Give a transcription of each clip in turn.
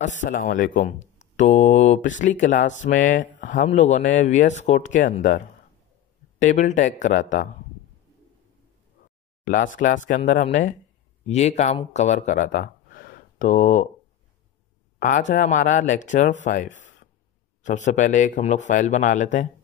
अस्सलाम वालेकुम। तो पिछली क्लास में हम लोगों ने वीएस कोड के अंदर टेबल टैग करा था। लास्ट क्लास के अंदर हमने ये काम कवर करा था। तो आज है हमारा लेक्चर 5। सबसे पहले एक हम लोग फाइल बना लेते हैं।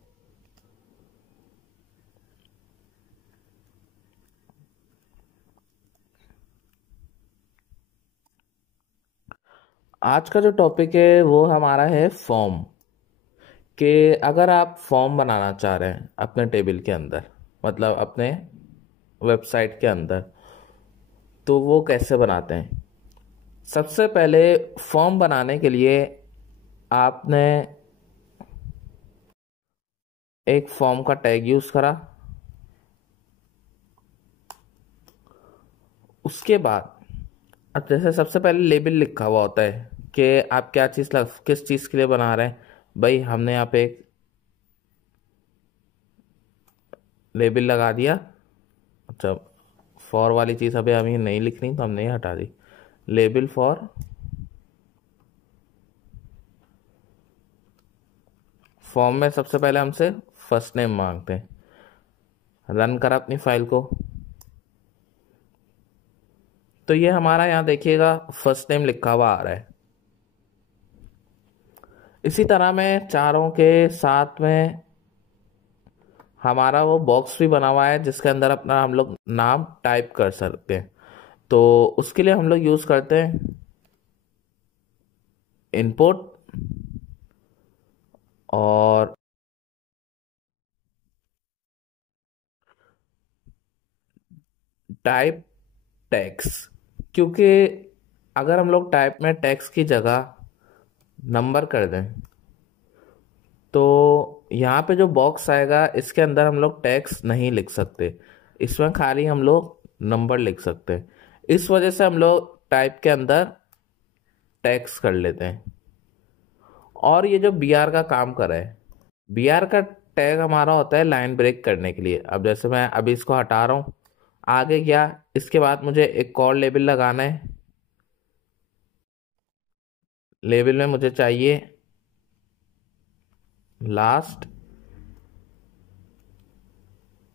आज का जो टॉपिक है वो हमारा है फॉर्म। कि अगर आप फॉर्म बनाना चाह रहे हैं अपने टेबल के अंदर, मतलब अपने वेबसाइट के अंदर, तो वो कैसे बनाते हैं। सबसे पहले फॉर्म बनाने के लिए आपने एक फॉर्म का टैग यूज करा। उसके बाद अब जैसे सबसे पहले लेबल लिखा हुआ होता है कि आप क्या चीज़ किस चीज़ के लिए बना रहे हैं। भाई हमने यहाँ पे एक लेबल लगा दिया। अच्छा, फॉर वाली चीज़ अभी हमें नहीं लिखनी तो हमने ये हटा दी। लेबल फॉर फॉर्म में सबसे पहले हमसे फर्स्ट नेम मांगते हैं। रन करा अपनी फाइल को, तो ये हमारा यहाँ देखिएगा फर्स्ट नेम लिखा हुआ आ रहा है। इसी तरह में चारों के साथ में हमारा वो बॉक्स भी बना हुआ है जिसके अंदर अपना हम लोग नाम टाइप कर सकते हैं। तो उसके लिए हम लोग यूज करते हैं इनपुट और टाइप टेक्स्ट। क्योंकि अगर हम लोग टाइप में टेक्स्ट की जगह नंबर कर दें तो यहाँ पे जो बॉक्स आएगा इसके अंदर हम लोग टेक्स्ट नहीं लिख सकते, इसमें खाली हम लोग नंबर लिख सकते हैं। इस वजह से हम लोग टाइप के अंदर टेक्स्ट कर लेते हैं। और ये जो बी आर का काम कर रहा है, बी आर का टैग हमारा होता है लाइन ब्रेक करने के लिए। अब जैसे मैं अभी इसको हटा रहा हूँ, आगे क्या, इसके बाद मुझे एक और लेबल लगाना है। लेबल में मुझे चाहिए लास्ट।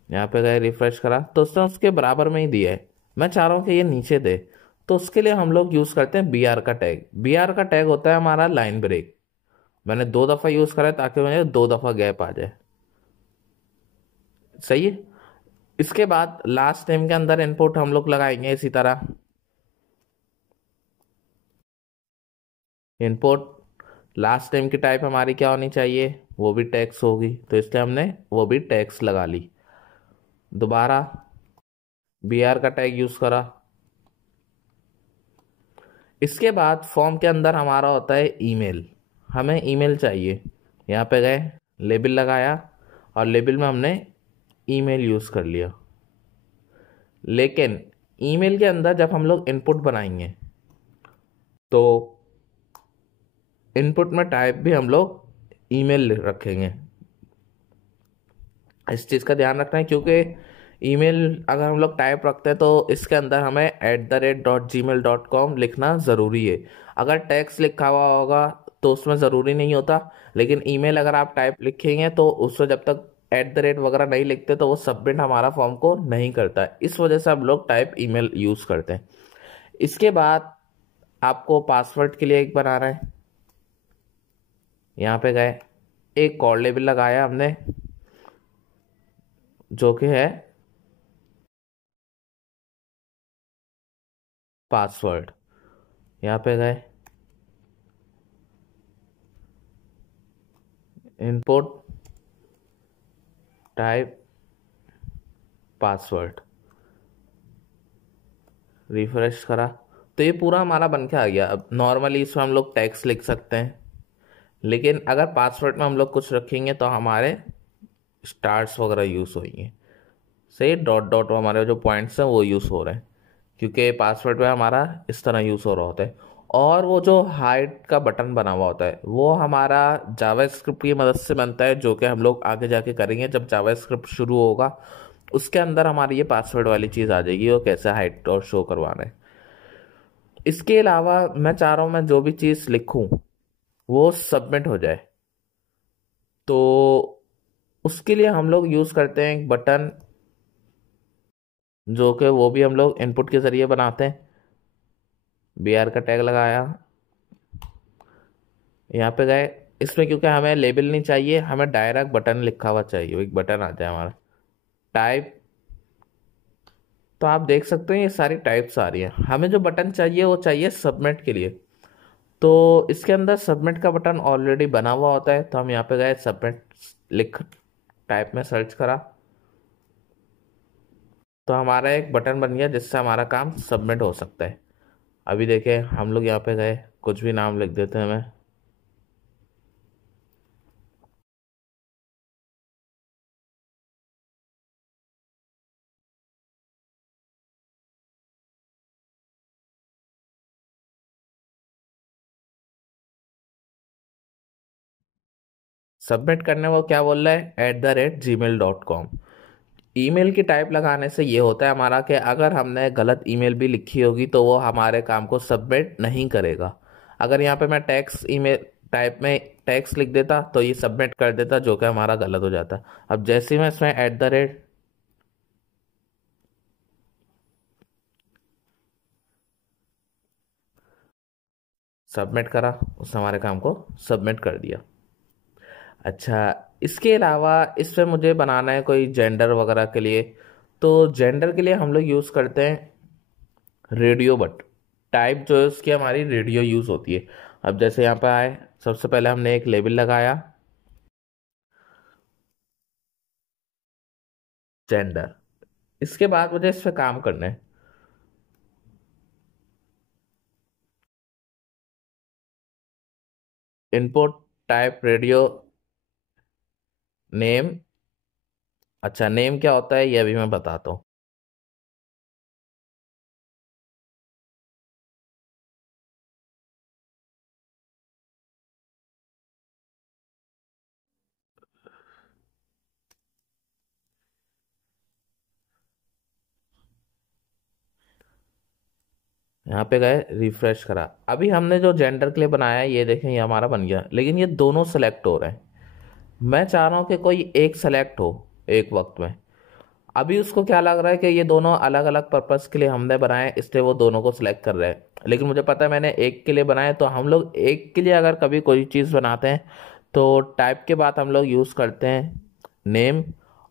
यहाँ पे गए, रिफ्रेश करा तो उसने उसके बराबर में ही दिया है। मैं चाह रहा हूँ कि ये नीचे दे, तो उसके लिए हम लोग यूज करते हैं बी आर का टैग। बी आर का टैग होता है हमारा लाइन ब्रेक। मैंने 2 दफा यूज करा है ताकि मुझे 2 दफा गैप आ जाए। सही है। इसके बाद लास्ट नेम के अंदर इनपुट हम लोग लगाएंगे इसी तरह। इनपुट लास्ट नेम की टाइप हमारी क्या होनी चाहिए, वो भी टैक्स होगी, तो इसलिए हमने वो भी टैक्स लगा ली। दोबारा बी आर का टैग यूज करा। इसके बाद फॉर्म के अंदर हमारा होता है ईमेल। हमें ईमेल चाहिए। यहाँ पे गए, लेबल लगाया और लेबल में हमने ईमेल यूज कर लिया। लेकिन ईमेल के अंदर जब हम लोग इनपुट बनाएंगे तो इनपुट में टाइप भी हम लोग ईमेल रखेंगे। इस चीज़ का ध्यान रखना है क्योंकि ईमेल अगर हम लोग टाइप रखते हैं तो इसके अंदर हमें @gmail.com लिखना ज़रूरी है। अगर टेक्स्ट लिखा हुआ होगा तो उसमें ज़रूरी नहीं होता, लेकिन ईमेल अगर आप टाइप लिखेंगे तो उसमें जब तक वगैरह नहीं लिखते तो वो सबमिट हमारा फॉर्म को नहीं करता है। इस वजह से हम लोग टाइप ईमेल यूज़ करते हैं। इसके बाद आपको पासवर्ड के लिए एक बनाना है। यहाँ पे गए, एक कॉल लेबल लगाया हमने जो कि है पासवर्ड। यहाँ पे गए, इनपुट टाइप पासवर्ड, रिफ्रेश करा तो ये पूरा हमारा बन के आ गया। अब नॉर्मली इसमें हम लोग टेक्स्ट लिख सकते हैं, लेकिन अगर पासवर्ड में हम लोग कुछ रखेंगे तो हमारे स्टार्स वगैरह यूज़ होंगे। सही, डॉट डॉट हमारे जो पॉइंट्स हैं वो यूज़ हो रहे हैं क्योंकि पासवर्ड में हमारा इस तरह यूज़ हो रहा होता है। और वो जो हाइड का बटन बना हुआ होता है वो हमारा जावास्क्रिप्ट की मदद से बनता है, जो कि हम लोग आगे जाके करेंगे जब जावास्क्रिप्ट शुरू होगा। उसके अंदर हमारी ये पासवर्ड वाली चीज़ आ जाएगी, वो कैसे हाइड और शो करवाना है। इसके अलावा मैं चाह रहा हूं मैं जो भी चीज़ लिखूं वो सबमिट हो जाए। तो उसके लिए हम लोग यूज़ करते हैं एक बटन, जो कि वो भी हम लोग इनपुट के ज़रिए बनाते हैं। BR का टैग लगाया, यहाँ पे गए। इसमें क्योंकि हमें लेबल नहीं चाहिए, हमें डायरेक्ट बटन लिखा हुआ चाहिए, एक बटन आ जाए हमारा। टाइप, तो आप देख सकते हैं ये सारी टाइप्स आ रही हैं। हमें जो बटन चाहिए वो चाहिए सबमिट के लिए। तो इसके अंदर सबमिट का बटन ऑलरेडी बना हुआ होता है, तो हम यहाँ पे गए, सबमिट लिख टाइप में सर्च करा, तो हमारा एक बटन बन गया जिससे हमारा काम सबमिट हो सकता है। अभी देखें, हम लोग यहाँ पे गए, कुछ भी नाम लिख देते हैं हमें। सबमिट करने वो क्या बोल रहा है, @gmail.com। ईमेल की टाइप लगाने से ये होता है हमारा कि अगर हमने गलत ईमेल भी लिखी होगी तो वो हमारे काम को सबमिट नहीं करेगा। अगर यहाँ पे मैं टैक्स ईमेल टाइप में टैक्स लिख देता तो ये सबमिट कर देता, जो कि हमारा गलत हो जाता। अब जैसे ही मैं इसमें सबमिट करा, उसने हमारे काम को सबमिट कर दिया। अच्छा, इसके अलावा इसमें मुझे बनाना है कोई जेंडर वगैरह के लिए, तो जेंडर के लिए हम लोग यूज़ करते हैं रेडियो बट। टाइप जो है उसकी हमारी रेडियो यूज़ होती है। अब जैसे यहाँ पे आए, सबसे पहले हमने एक लेबल लगाया, जेंडर। इसके बाद मुझे इस पे काम करना है। Input type radio name. अच्छा, नेम क्या होता है ये अभी मैं बताता हूँ। यहाँ पे गए, रिफ्रेश करा। अभी हमने जो जेंडर के लिए बनाया है ये देखें, ये हमारा बन गया, लेकिन ये दोनों सेलेक्ट हो रहे हैं। मैं चाह रहा हूँ कि कोई एक सेलेक्ट हो एक वक्त में। अभी उसको क्या लग रहा है कि ये दोनों अलग अलग पर्पस के लिए हमने बनाए, इसलिए वो दोनों को सिलेक्ट कर रहे हैं। लेकिन मुझे पता है मैंने एक के लिए बनाए, तो हम लोग एक के लिए अगर कभी कोई चीज़ बनाते हैं तो टाइप के बाद हम लोग यूज़ करते हैं नेम,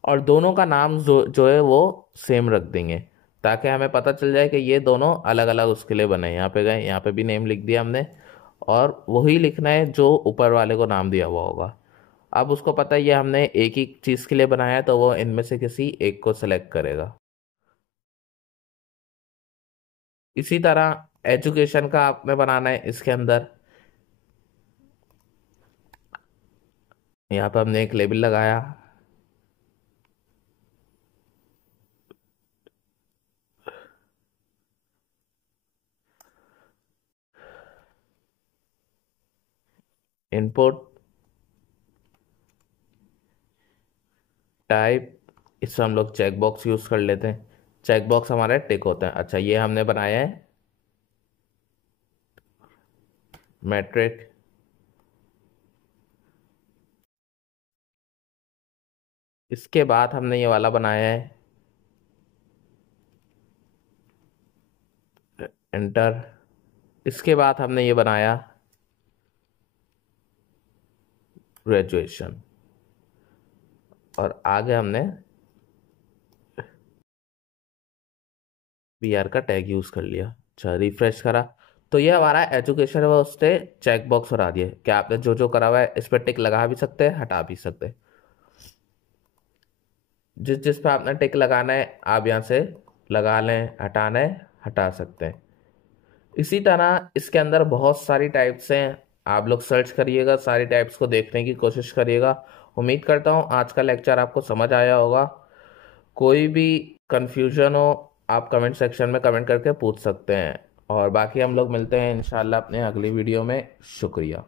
और दोनों का नाम जो जो है वो सेम रख देंगे, ताकि हमें पता चल जाए कि ये दोनों अलग अलग उसके लिए बने। यहाँ पे गए, यहाँ पे भी नेम लिख दिया हमने, और वही लिखना है जो ऊपर वाले को नाम दिया हुआ होगा। अब उसको पता है ये हमने एक ही चीज़ के लिए बनाया है, तो वो इनमें से किसी एक को सेलेक्ट करेगा। इसी तरह एजुकेशन का आपने बनाना है इसके अंदर। यहाँ पे हमने एक लेबल लगाया, इनपुट टाइप। इसमें हम लोग चेक बॉक्स यूज़ कर लेते हैं। चेक बॉक्स हमारे टिक होते हैं। अच्छा, ये हमने बनाया है मैट्रिक। इसके बाद हमने ये वाला बनाया है एंटर। इसके बाद हमने ये बनाया ग्रेजुएशन, और आगे हमने BR का टैग यूज़ कर लिया। अच्छा, रिफ्रेश करा, तो ये हमारा एजुकेशन है वो उसने चेक बॉक्स हटा दिए। क्या आपने जो जो करा हुआ है इस पर टिक लगा भी सकते हैं, हटा भी सकते हैं। जिस जिस पे आपने टिक लगाना है आप यहाँ से लगा लें, हटाना है हटा सकते हैं। इसी तरह इसके अंदर बहुत सारी टाइप्स हैं, आप लोग सर्च करिएगा, सारी टाइप्स को देखने की कोशिश करिएगा। उम्मीद करता हूँ आज का लेक्चर आपको समझ आया होगा। कोई भी कंफ्यूजन हो आप कमेंट सेक्शन में कमेंट करके पूछ सकते हैं, और बाकी हम लोग मिलते हैं इंशाल्लाह अपने अगली वीडियो में। शुक्रिया।